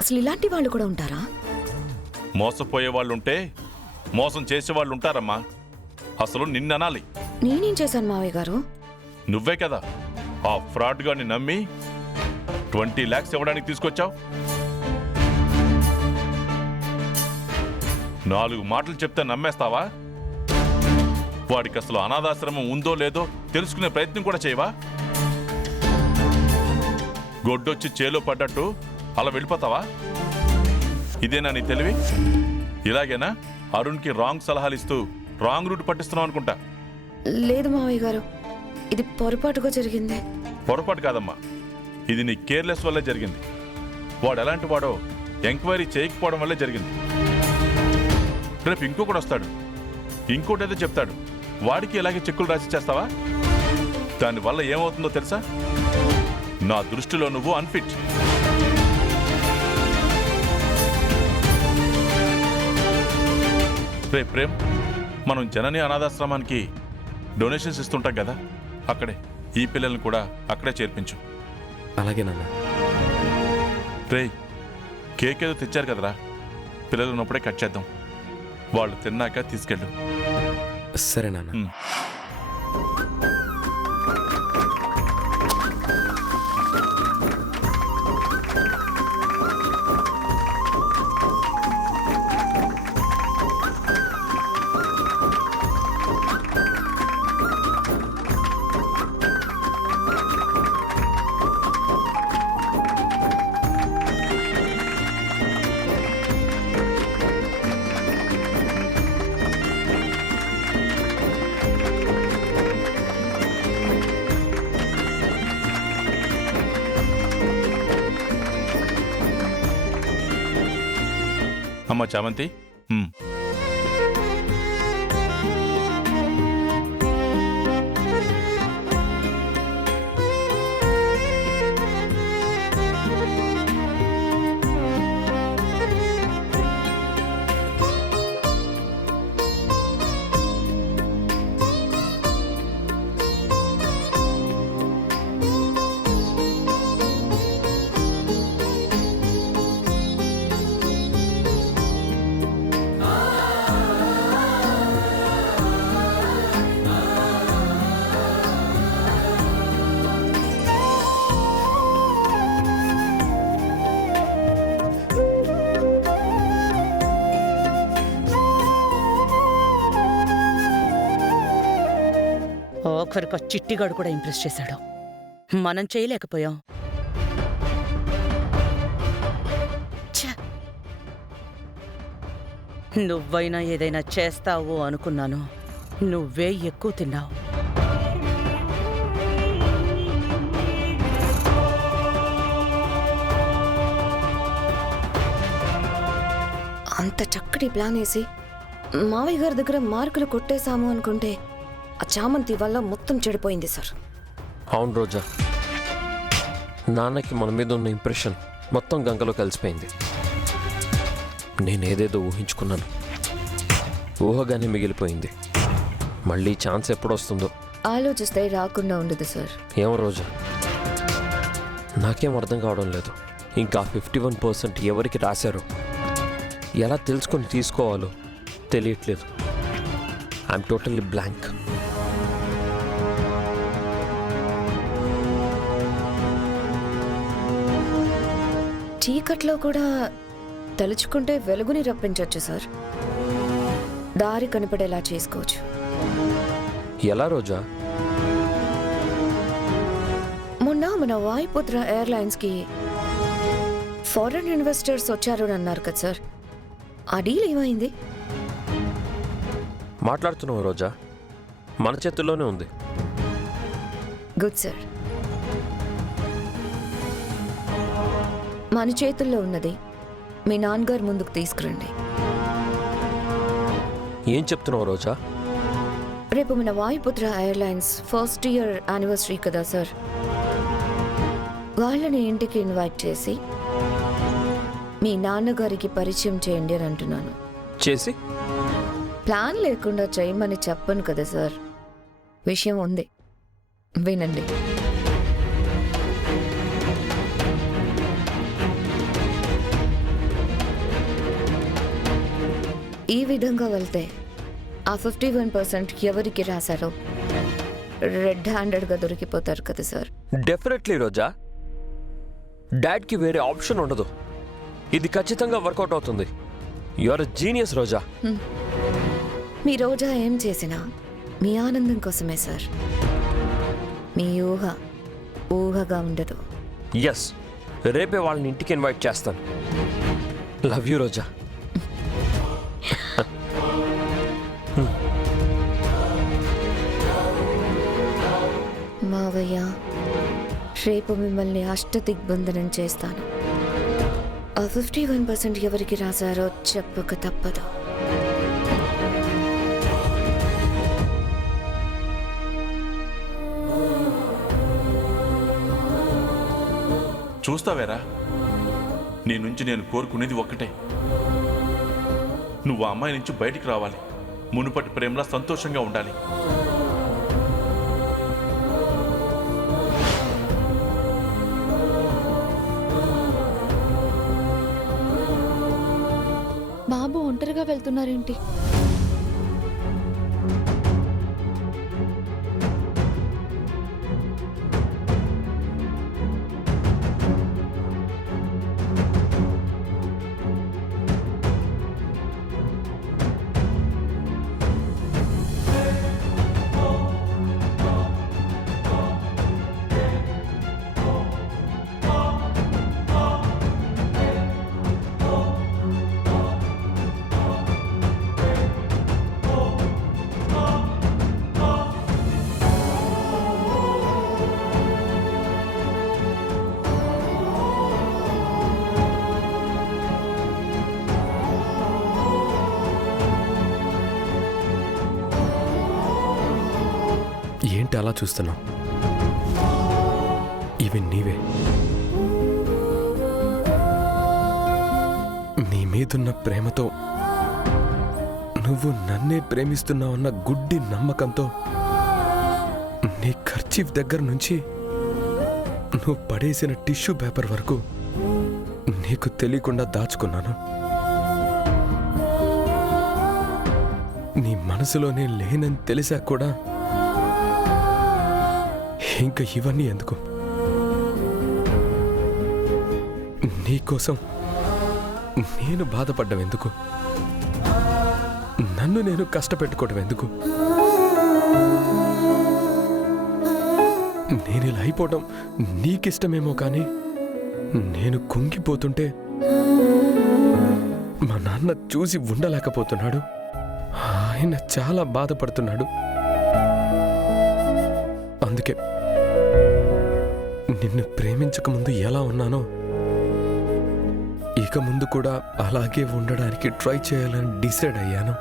అసలు ఇలాంటి వాళ్ళు కూడా ఉంటారా? మోసపోయే వాళ్ళుంటే మోసం చేసేవాళ్ళు ఉంటారమ్మా. అసలు నిన్ననాలి. నేనేం చేశాను మావయ్య గారు? నువ్వే కదా ఆ ఫ్రాడ్ గాని నమ్మి 20 lakhs ఇవ్వడానికి తీసుకొచ్చావు. 4 మాటలు చెప్తే నమ్మేస్తావా? వాడికి అసలు అనాథాశ్రమం ఉందో లేదో తెలుసుకునే ప్రయత్నం కూడా చేయవా? గొడ్డొచ్చి చేలో పడ్డట్టు అలా వెళ్ళిపోతావా? ఇదేనా నీ తెలివి? ఇలాగేనా అరుణ్కి రాంగ్ సలహాలు ఇస్తూ రాంగ్ రూట్ పట్టిస్తున్నావు అనుకుంటా. లేదు మావయ్య గారు, ఇది పొరపాటుగా జరిగింది. పొరపాటు కాదమ్మా, ఇది నీ కేర్లెస్ వల్లే జరిగింది. వాడు ఎలాంటి వాడో ఎంక్వైరీ చేయకపోవడం వల్లే జరిగింది. రేపు ఇంకొకటి వస్తాడు, ఇంకోటేదో చెప్తాడు, వాడికి ఇలాగే చెక్కులు రాసి చేస్తావా? దానివల్ల ఏమవుతుందో తెలుసా? నా దృష్టిలో నువ్వు అన్ఫిట్. రే ప్రేమ్, మనం జనని అనాథాశ్రమానికి డొనేషన్స్ ఇస్తుంటాం కదా, అక్కడే ఈ పిల్లల్ని కూడా అక్కడే చేర్పించు. అలాగే నాన్న. రే, కేక్ ఏదో తెచ్చారు కదరా, పిల్లలు ఉన్నప్పుడే కట్ చేద్దాం. వాళ్ళు తిన్నాక తీసుకెళ్ళు. సరే నాన్న. అమ్మ చామంతి, ఆఖరికి చిట్టిగాడు కూడా ఇంప్రెస్ చేశాడు. మనం చేయలేకపోయాం. నువ్వైనా ఏదైనా చేస్తావు అనుకున్నాను. నువ్వే ఎక్కువ తిన్నావు. అంత చక్కటి ప్లాన్ వేసి మావయ్య గారి దగ్గర మార్కులు కొట్టేశాము అనుకుంటే ఆ చామంతి వల్ల మొత్తం చెడిపోయింది సార్. అవును రోజా, నాన్నకి మన మీద ఉన్న ఇంప్రెషన్ మొత్తం గంగలో కలిసిపోయింది. నేనేదేదో ఊహించుకున్నాను, ఊహగానే మిగిలిపోయింది. మళ్ళీ ఛాన్స్ ఎప్పుడొస్తుందో ఆలోచిస్తే రాకుండా ఉండదు సార్. ఏమో రోజా, నాకేం అర్థం కావడం లేదు. ఇంకా 51% ఎవరికి రాశారో ఎలా తెలుసుకొని తీసుకోవాలో తెలియట్లేదు. I'm totally blank. చీకట్లో కూడా తలుచుకుంటే వెలుగుని రప్పించవచ్చు సార్. దారి కనిపడేలా చేసుకోవచ్చు. ఎలా రోజా? మొన్న మన వాయుపుత్ర ఎయిర్లైన్స్కి ఫారెన్ ఇన్వెస్టర్స్ వచ్చారు అన్నారు కదా సార్, ఆ డీల్ ఏమైంది? మాట్లాడుతున్నావు రోజా, మన చేతుల్లోనే ఉంది. Good sir. మన చేతుల్లో ఉన్నది మీ నాన్నగారు ముందుకు తీసుకురండి. ఏం చెప్తున్నావు రోజా? రేపు మన Vayuputra airlines first year anniversary కదా సార్, వాళ్ళని ఇంటికి ఇన్వైట్ చేసి మీ నాన్నగారికి పరిచయం చేయండి అని అంటున్నాను. చేసి ప్లాన్ లేకుండా చేయమని చెప్పను కదా సార్. విషయం ఉంది, వినండి. ఈ విధంగా వెళ్తే ఆ 51% ఎవరికి రాశారో రెడ్ హ్యాండెడ్గా దొరికిపోతారు కదా సార్. డెఫినెట్లీ రోజా. డాడ్కి వేరే ఆప్షన్ ఉండదు. ఇది ఖచ్చితంగా వర్కౌట్ అవుతుంది. యు ఆర్ జీనియస్ రోజా. మీ రోజా ఏం చేసినా మీ ఆనందం కోసమే సార్. మీ ఊహగా ఉండదు. ఎస్, రేపే వాళ్ళని ఇంటికి ఇన్వైట్ చేస్తాను. లవ్ యూ రోజా. మావయ్య, రేపు మిమ్మల్ని అష్టదిగ్బంధనం చేస్తాను. ఆ 51% ఎవరికి రాశారో చెప్పక తప్పదు. చూస్తావేరా, నీ నుంచి నేను కోరుకునేది ఒక్కటే. నువ్వు ఆ అమ్మాయి నుంచి బయటికి రావాలి. మునుపటి ప్రేమలా సంతోషంగా ఉండాలి. బాబు ఒంటరిగా వెళ్తున్నారేంటి? ఏంటి అలా చూస్తున్నావు? ఇవి నీవే. నీ మీదున్న ప్రేమతో, నువ్వు నన్నే ప్రేమిస్తున్నావన్న గుడ్డి నమ్మకంతో నీ ఖర్చీఫ్ దగ్గర నుంచి నువ్వు పడేసిన టిష్యూ పేపర్ వరకు నీకు తెలియకుండా దాచుకున్నాను. నీ మనసులోనే లేనని తెలిసా కూడా ఇంకా ఇవన్నీ ఎందుకు? నీకోసం నేను బాధపడ్డం ఎందుకు? నన్ను నేను కష్టపెట్టుకోవడం ఎందుకు? నేను ఇలా అయిపోవడం నీకిష్టమేమో కానీ నేను కుంగిపోతుంటే మా నాన్న చూసి ఉండలేకపోతున్నాడు. ఆయన చాలా బాధపడుతున్నాడు. అందుకే నిన్ను ప్రేమించకముందు ఎలా ఉన్నానో ఇక ముందు కూడా అలాగే ఉండడానికి ట్రై చేయాలని డిసైడ్ అయ్యాను.